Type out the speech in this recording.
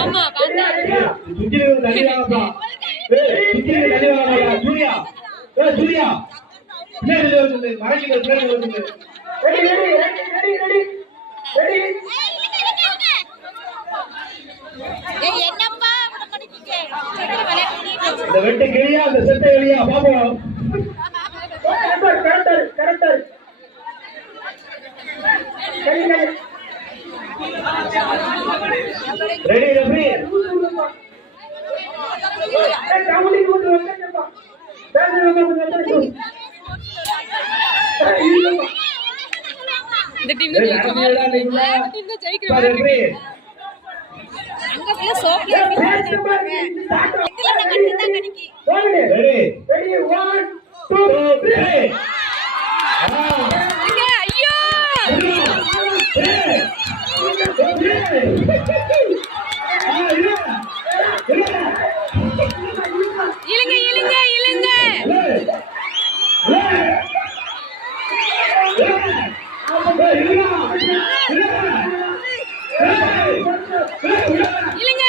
ஆமா சுத்தில தள்ளி வாங்கப்பா. சுத்தில தள்ளி வாங்கப்பா. சூர்யா சூர்யா பின்னாடி வந்து மறைஞ்சிங்க பின்னாடி வந்து ready ready ready ready ready. ஏய் என்னப்பா இவன படிக்கீங்க இந்த வெட்டு கிளியா அந்த செட்டை வெளியா பாப்போம். Character character ready ready comedy கூட்டு வந்துட்டப்பா. பேச வந்து இந்த டீம் ஜெயிக்கிறோம். அங்க ஃபுல்லா சோப்ல இருக்காங்க. இதுல நம்ம கட்டி தான் கடிக்கி. Ready ready 1 2 3. இங்க ஐயோ இழுங்க இழுங்க இழுங்க. இழுங்க